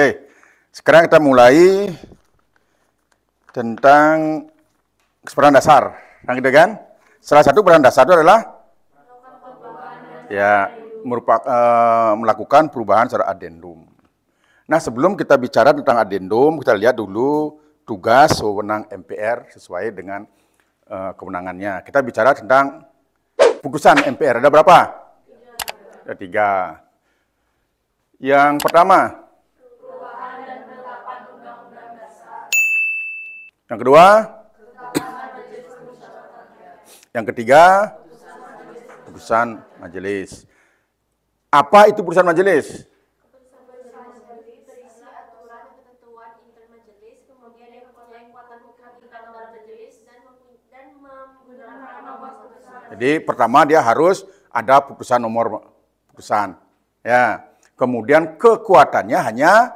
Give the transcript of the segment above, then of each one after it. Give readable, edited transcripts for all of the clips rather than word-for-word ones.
Oke, sekarang kita mulai tentang peran dasar. Yang gitu kan? Salah satu peran dasar itu adalah melakukan perubahan secara adendum. Nah, sebelum kita bicara tentang adendum, kita lihat dulu tugas wewenang MPR sesuai dengan kewenangannya. Kita bicara tentang putusan MPR. Ada berapa? Ada 3. Yang pertama, perubahan dan penetapan undang-undang dasar. Yang kedua, yang ketiga, putusan majelis. Apa itu putusan majelis? Berisi aturan ketentuan intermajelis, kemudian yang mempunyai kekuatan hukum internal majelis dan menggunakan nomor putusan. Jadi pertama dia harus ada putusan nomor putusan. Ya. Kemudian kekuatannya hanya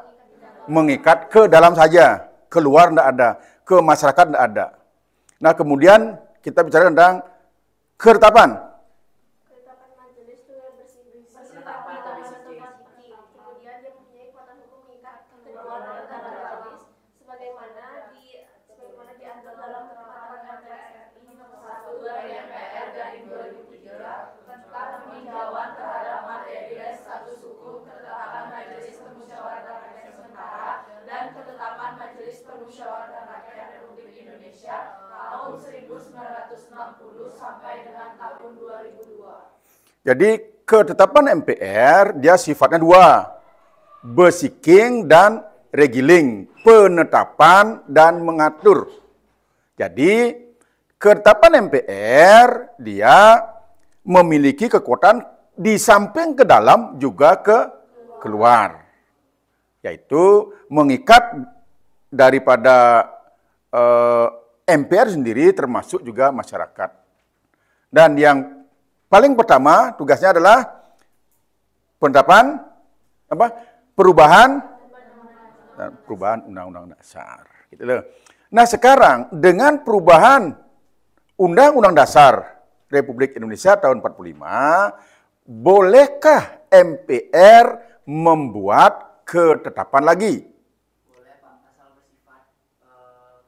mengikat ke dalam saja, keluar tidak ada, ke masyarakat tidak ada. Nah, kemudian kita bicara tentang ketetapan. Ketetapan majelis itu yang bersifat kemudian dia mempunyai kekuatan hukum mengikat keluar antara majelis sebagaimana diatur dalam ketetapan MPR nomor 1 dari MPR dari 2003 tentang peninjauan terhadap materi dan status hukum ketetapan Majelis Permusyawaratan Rakyat Sementara dan ketetapan Majelis Permusyawaratan Rakyat Republik Indonesia tahun 1960 sampai dengan tahun 2002. Jadi ketetapan MPR dia sifatnya 2, basiking dan regiling, penetapan dan mengatur. Jadi ketetapan MPR dia memiliki kekuatan di samping ke dalam juga ke keluar, yaitu mengikat daripada MPR sendiri termasuk juga masyarakat. Dan yang paling pertama tugasnya adalah penetapan perubahan undang-undang dasar. Gitu loh. Nah, sekarang dengan perubahan Undang-Undang Dasar Republik Indonesia tahun 45, bolehkah MPR membuat ketetapan lagi? Boleh, Pak, asal bersifat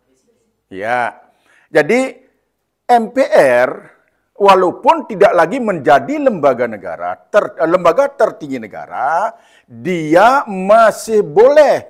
presiden. Ya. Jadi MPR walaupun tidak lagi menjadi lembaga negara, lembaga tertinggi negara, dia masih boleh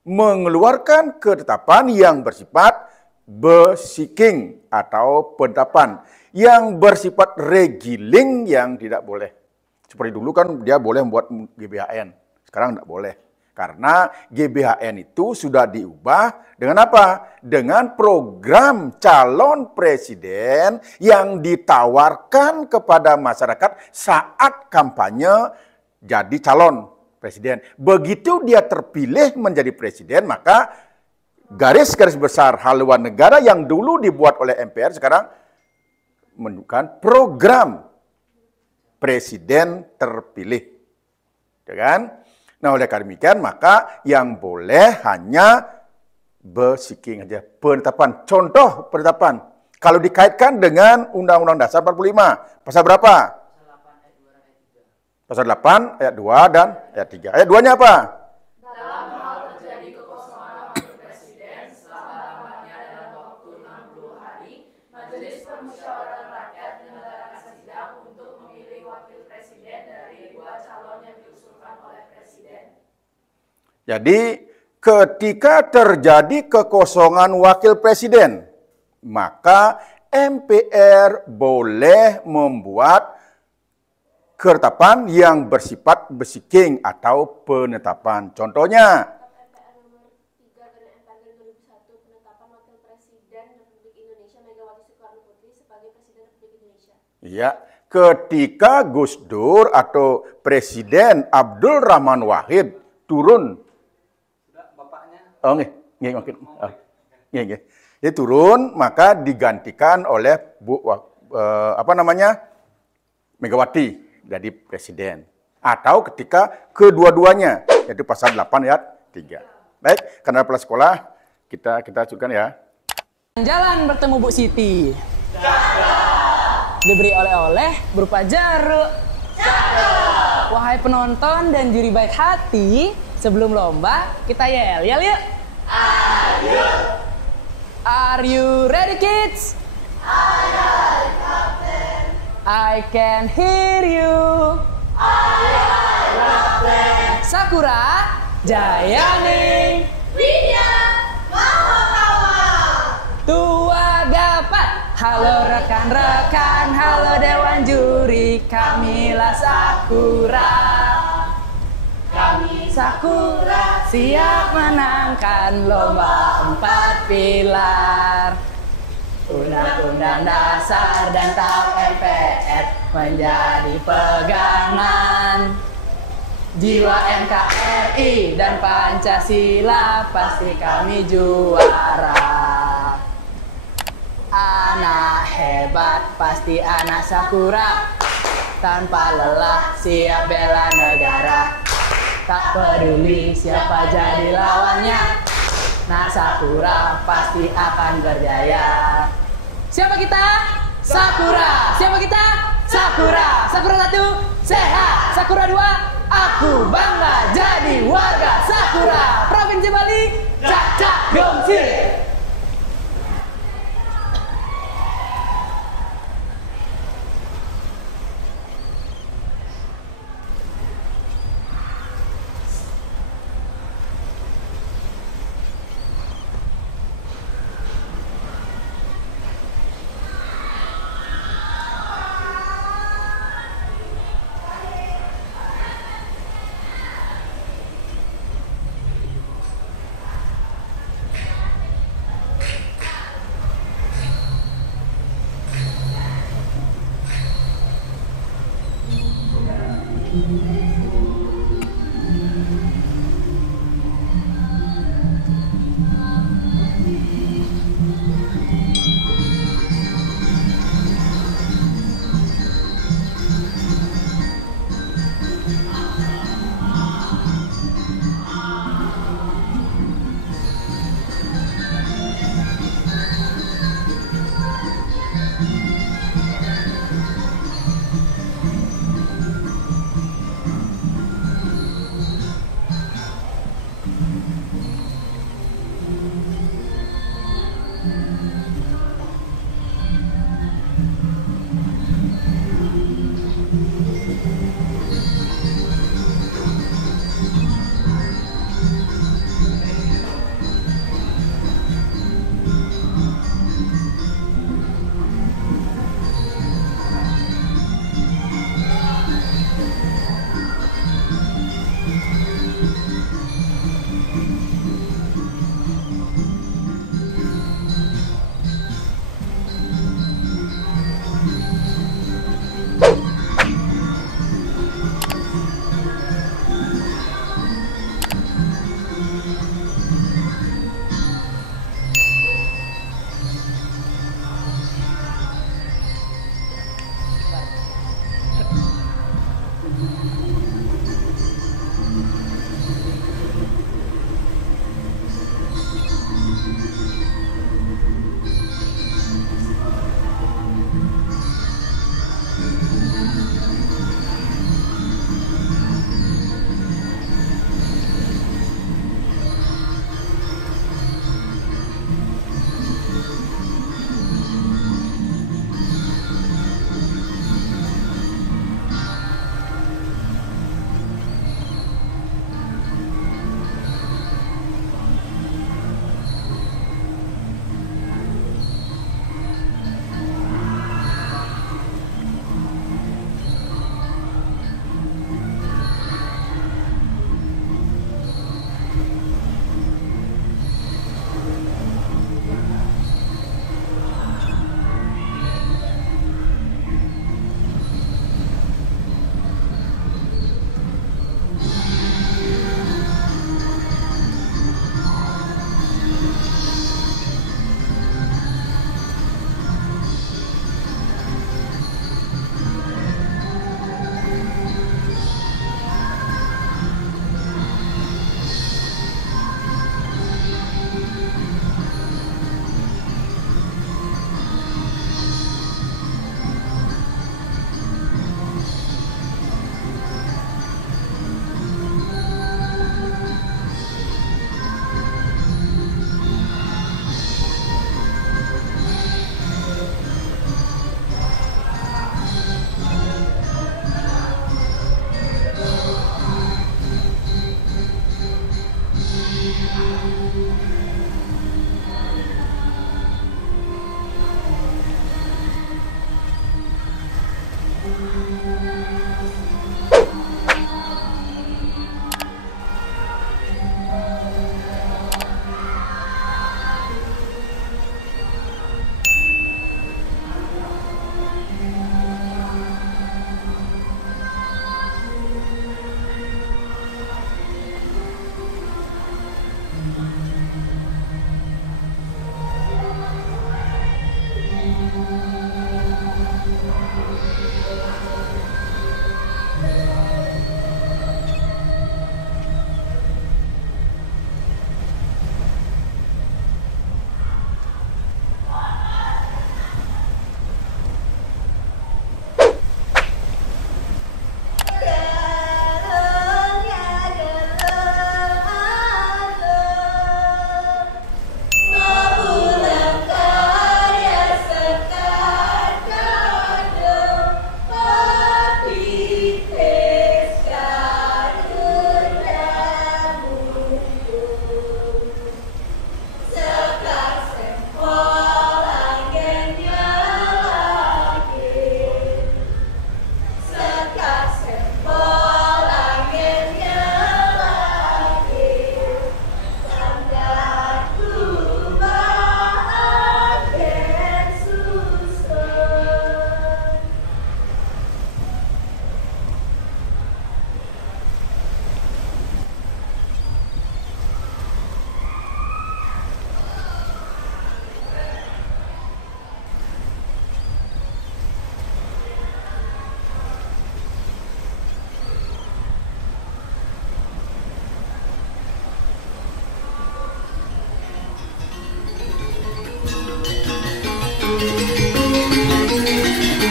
mengeluarkan ketetapan yang bersifat basiking atau penetapan. Yang bersifat regiling yang tidak boleh. Seperti dulu kan dia boleh membuat GBHN, sekarang tidak boleh. Karena GBHN itu sudah diubah dengan apa? Dengan program calon presiden yang ditawarkan kepada masyarakat saat kampanye jadi calon presiden. Begitu dia terpilih menjadi presiden, maka garis-garis besar haluan negara yang dulu dibuat oleh MPR sekarang menunjukkan program presiden terpilih. Ya kan? Nah, oleh karena demikian, maka yang boleh hanya basiking aja, penetapan. Contoh penetapan, kalau dikaitkan dengan Undang-Undang Dasar 45, pasal berapa? Pasal 8 ayat 2 dan ayat 3. Ayat 2-nya apa? Dalam hal terjadi kekosongan wakil presiden selama-lamanya dalam waktu 60 hari, Majelis Permusyawaratan Rakyat menyelenggarakan sidang untuk memilih wakil presiden dari 2 calon yang diusulkan oleh presiden. Jadi, ketika terjadi kekosongan wakil presiden, maka MPR boleh membuat ketetapan yang bersifat basiking atau penetapan. Contohnya, MPR nomor 3 dari MPR 2001 penetapan wakil presiden Republik Indonesia Megawati Soekarno Putri sebagai presiden Republik Indonesia. ya, ketika Gus Dur atau Presiden Abdul Rahman Wahid turun, Sudah, bapaknya. oh nggih. Dia turun, maka digantikan oleh Megawati jadi presiden. Atau ketika kedua-duanya, yaitu pasal 8 ayat 3. Baik, karena pelas sekolah, kita cukupkan ya. Jalan bertemu Bu Siti. Diberi oleh-oleh berupa jeruk. Wahai penonton dan juri baik hati, Sebelum lomba, kita yel-yel yuk. Ayo. Are you ready, kids? Ayo, Kapten. I can hear you. Ayo, Kapten. Sakura, Jayani, Widya, Mahakawa. Tua Gapat. Halo rekan-rekan, halo dewan juri, kamilah Sakura. Kami Sakura siap menangkan lomba 4 pilar. Undang-undang dasar dan TAP MPR menjadi pegangan. Jiwa NKRI dan Pancasila pasti kami juara. Anak hebat pasti anak Sakura, tanpa lelah siap bela negara. Tak peduli siapa jadi lawannya, Nak Sakura pasti akan berjaya. Siapa kita? Sakura. Siapa kita? Sakura. Sakura 1, sehat. Sakura 2, aku bangga jadi warga Sakura. Provinsi Bali, Cak Gongsi.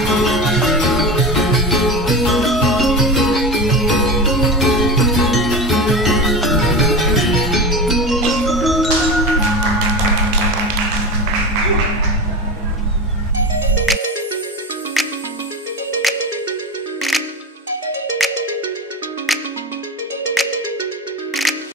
Thank you.